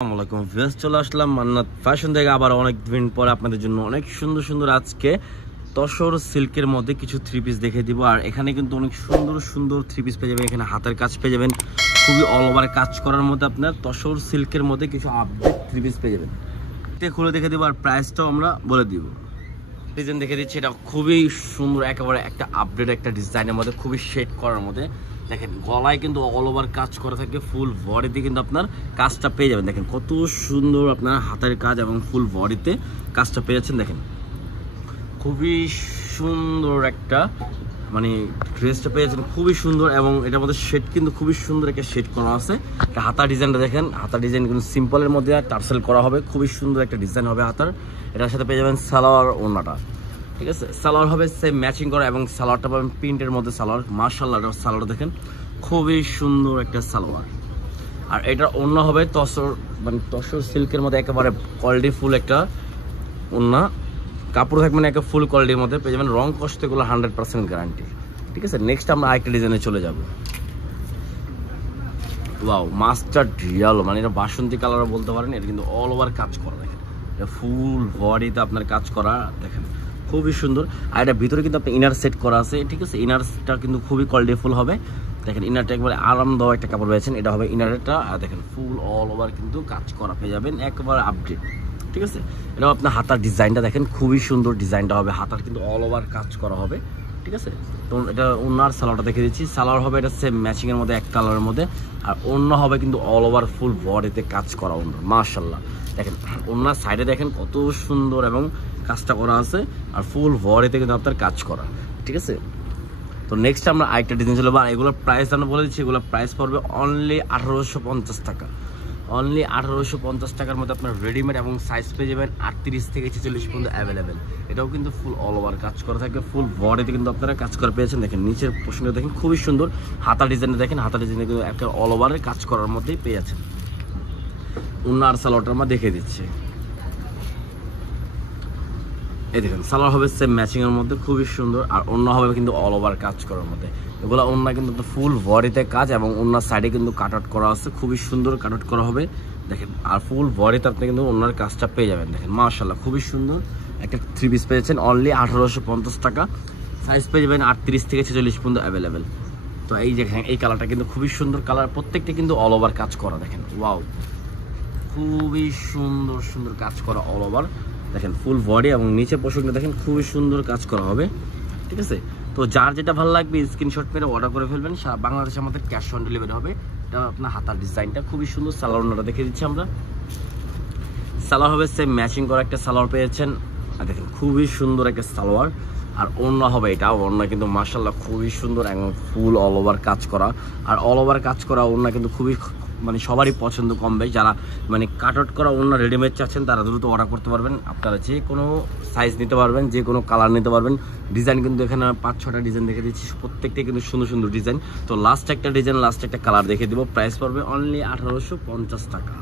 আসসালামু ভিউয়ার্স, চলে আসলাম মান্নাত ফ্যাশন থেকে আবার অনেক দিন পরে আপনাদের জন্য অনেক সুন্দর সুন্দর আজকে তসর সিল্কের মধ্যে কিছু থ্রি পিস দেখে দিব। আর এখানে কিন্তু অনেক সুন্দর সুন্দর থ্রি পিস পেয়ে যাবেন। এখানে হাতের কাজ পেয়ে যাবেন, খুবই অল ওভার কাজ করার মধ্যে আপনার তসর সিল্কের মধ্যে কিছু আপডেট থ্রি পিস পেয়ে যাবেন। এটা খুলে দেখে দিব আর প্রাইসটাও আমরা বলে দিব। ডিজাইন দেখে দিচ্ছি, এটা খুবই সুন্দর, একেবারে একটা আপডেট একটা ডিজাইনের মধ্যে, খুবই শেড করার মধ্যে। দেখেন গলায় কিন্তু অল ওভার কাজ করা থাকে, ফুল বডিতে কিন্তু আপনার কাজটা পেয়ে যাবেন। দেখেন কত সুন্দর আপনার হাতের কাজ এবং ফুল বডিতে কাজটা পেয়ে যাচ্ছেন। দেখেন খুবই সুন্দর একটা মানে ড্রেসটা পেয়ে যাচ্ছেন, খুবই সুন্দর। এবং এটার মধ্যে শেড কিন্তু খুবই সুন্দর একটা শেড করা আছে। হাতার ডিজাইনটা দেখেন, হাতার ডিজাইন কিন্তু সিম্পলের মধ্যে টার্সেল করা হবে, খুবই সুন্দর একটা ডিজাইন হবে হাতার। এটার সাথে পেয়ে যাবেন সালোয়ার ওড়নাটা, ঠিক আছে। সালোয়ার হবে সেম ম্যাচিং করা এবং সালোয়ারটা পাবেন প্রিন্টের মধ্যে সালোয়ার। মাশাআল্লাহ, সালোয়ারটা দেখেন খুবই সুন্দর একটা সালোয়ার। আর এটার ওড়না হবে তসর মানে তসর সিল্কের মধ্যে একেবারে কোয়ালিটি ফুল একটা ওড়না। কাপড় থাকবে না, একটা ফুল কোয়ালিটির মধ্যে পেয়ে যাবেন। রং কষ্ট এগুলো 100% গ্যারান্টি, ঠিক আছে। নেক্সট আমরা আরেকটা ডিজাইনে চলে যাব। ওয়াও, মাস্টার রিয়ালো মানে এটা বাসন্তী কালারও বলতে পারেন। এটা কিন্তু অল ওভার কাজ করা, দেখেন এটা ফুল বডিতে আপনার কাজ করা, দেখেন খুবই সুন্দর। আর এটা ভিতরে কিন্তু আপনার ইনার সেট করা আছে, ঠিক আছে। ইনারটা কিন্তু খুবই কোয়ালিটিফুল হবে। দেখেন ইনারটা একবারে আরামদায়ক একটা কাপড় পেয়েছেন, এটা হবে ইনারটা। আর দেখেন ফুল অল ওভার কিন্তু কাজ করা পেয়ে যাবেন, একবার আপডেট, ঠিক আছে। এটাও আপনার হাতার ডিজাইনটা দেখেন খুবই সুন্দর ডিজাইনটা হবে, হাতার কিন্তু অল ওভার কাজ করা হবে, ঠিক আছে। তো এটা ওনার সালোয়ারটা দেখে দিচ্ছি। সালোয়ার হবে এটা সেম ম্যাচিংয়ের মধ্যে, এক কালারের মধ্যে। আর অন্য হবে কিন্তু অল ওভার ফুল বডিতে কাজ করা অন্য। মাশাআল্লাহ, দেখেন ওনার সাইডে দেখেন কত সুন্দর এবং কাজটা করা আছে। আর ফুল বডিতে কিন্তু আপনার কাজ করা, ঠিক আছে। তো নেক্সট আমরা আরেকটা ডিজাইন চলে যাবো। আর এগুলোর প্রাইস আমরা বলে দিচ্ছি, এগুলোর প্রাইস পড়বে অনলি 1850 টাকা। অনলি 1850 টাকার মধ্যে আপনার রেডিমেড এবং সাইজ পেয়ে যাবেন 38 থেকে 46 পর্যন্ত অ্যাভেলেবেল। এটাও কিন্তু ফুল অল ওভার কাজ করা থাকে, ফুল বডিতে কিন্তু আপনারা কাজ করে পেয়েছেন। দেখেন নিচের পোর্শনটা দেখেন খুবই সুন্দর, হাতা ডিজাইনটা দেখেন, হাতা ডিজাইনে কিন্তু একটা অল ওভারের কাজ করার মধ্যেই পেয়ে যাচ্ছেন। উন্নার সালোয়ারটা আমরা দেখে দিচ্ছি, এই দেখেন সালোয়ার হবে সেম ম্যাচিং এর মধ্যে, খুবই সুন্দর। আর অন্য হবে কিন্তু অল ওভার কাজ করার মধ্যে। এগুলো অন্য কিন্তু ফুল বডিতে কাজ এবং অন্য সাইডে কিন্তু কাট আউট করা আছে, খুবই সুন্দর কাট আউট করা হবে দেখেন। আর ফুল বডিতে আপনি কিন্তু অন্যার কাজটা পেয়ে যাবেন। দেখেন মাশাআল্লাহ, খুবই সুন্দর একটা থ্রি পিস পেয়েছেন অনলি 1850 টাকা। সাইজ পেয়ে যাবেন 38 থেকে 46 পর্যন্ত অ্যাভেলেবেল। তো এই দেখেন এই কালারটা কিন্তু খুবই সুন্দর কালার, প্রত্যেকটা কিন্তু অল ওভার কাজ করা। দেখেন ওয়াও, খুবই সুন্দর সুন্দর কাজ করা অল ওভার। দেখেন ফুল বডি এবং নিচে পোশাকটা দেখেন খুবই সুন্দর কাজ করা হবে, ঠিক আছে। তো যার যেটা ভালো লাগবে স্ক্রিনশট মেরে অর্ডার করে ফেলবেন। বাংলাদেশের মধ্যে ক্যাশ অন ডেলিভারি হবে। এটা আপনার হাতার ডিজাইনটা খুবই সুন্দর। সালোয়ারটা দেখে দিচ্ছি আমরা। সালোয়ার হবে সেম ম্যাচিং করা একটা সালোয়ার পেয়েছেন। আর দেখেন খুবই সুন্দর একটা সালোয়ার। আর অন্য হবে এটা, অন্য কিন্তু মাশাআল্লাহ খুবই সুন্দর এবং ফুল অল ওভার কাজ করা। আর অল ওভার কাজ করা অন্য কিন্তু খুবই মানে সবারই পছন্দ কম বেশ। যারা মানে কাট আউট করা অন্য রেডিমেড চাচ্ছেন তারা দ্রুত অর্ডার করতে পারবেন। আপনারা যে কোনো সাইজ নিতে পারবেন, যে কোনো কালার নিতে পারবেন। ডিজাইন কিন্তু এখানে 5-6টা ডিজাইন দেখে দিচ্ছি, প্রত্যেকটা কিন্তু সুন্দর সুন্দর ডিজাইন। তো লাস্ট একটা ডিজাইন, লাস্ট একটা কালার দেখে দিব। প্রাইস পড়বে অনলি 1850 টাকা।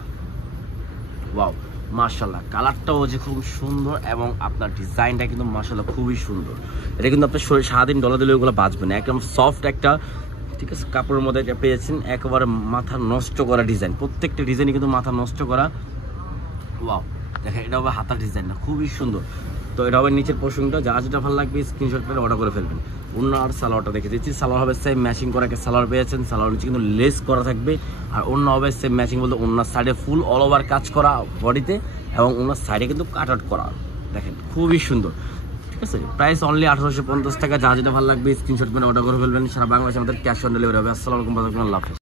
ওয়াও মাশাআল্লাহ, কালারটাও যে খুব সুন্দর এবং আপনার ডিজাইনটা কিন্তু মাশাআল্লাহ খুবই সুন্দর। এটা কিন্তু আপনার শরীর সারাদিন ডলা দিলে ওগুলো বাঁচবে না, একদম সফট একটা, ঠিক আছে, কাপড়ের মধ্যে এটা পেয়েছেন। একেবারে মাথা নষ্ট করা ডিজাইন, প্রত্যেকটা ডিজাইনই কিন্তু মাথা নষ্ট করা। ওয়াও, দেখেন এটা হবে হাতার ডিজাইনটা খুবই সুন্দর। তো এটা হবে নিচের পোর্শনটা, যা যেটা ভালো লাগবে স্ক্রিনশট করে অর্ডার করে ফেলবেন। অন্য আর সালোয়ারটা দেখে দিচ্ছি। সালোয়ার হবে সেম ম্যাচিং করা একটা সালোয়ার পেয়েছেন। সালোয়ার নিচে কিন্তু লেস করা থাকবে। আর অন্য হবে সেম ম্যাচিং বলতে অন্য সাইডে ফুল অল ওভার কাজ করা বডিতে এবং অন্য সাইডে কিন্তু কাট আউট করা। দেখেন খুবই সুন্দর, ঠিক আছে। প্রাইস অনলি 1850 টাকা। যা যেটা ভালো লাগবে স্ক্রিনশট করে অর্ডার করে ফেলবেন। সারা বাংলাদেশে আমাদের ক্যাশ অন ডেলিভারি হবে। আসসালামু আলাইকুম, আল্লাহ হাফেজ।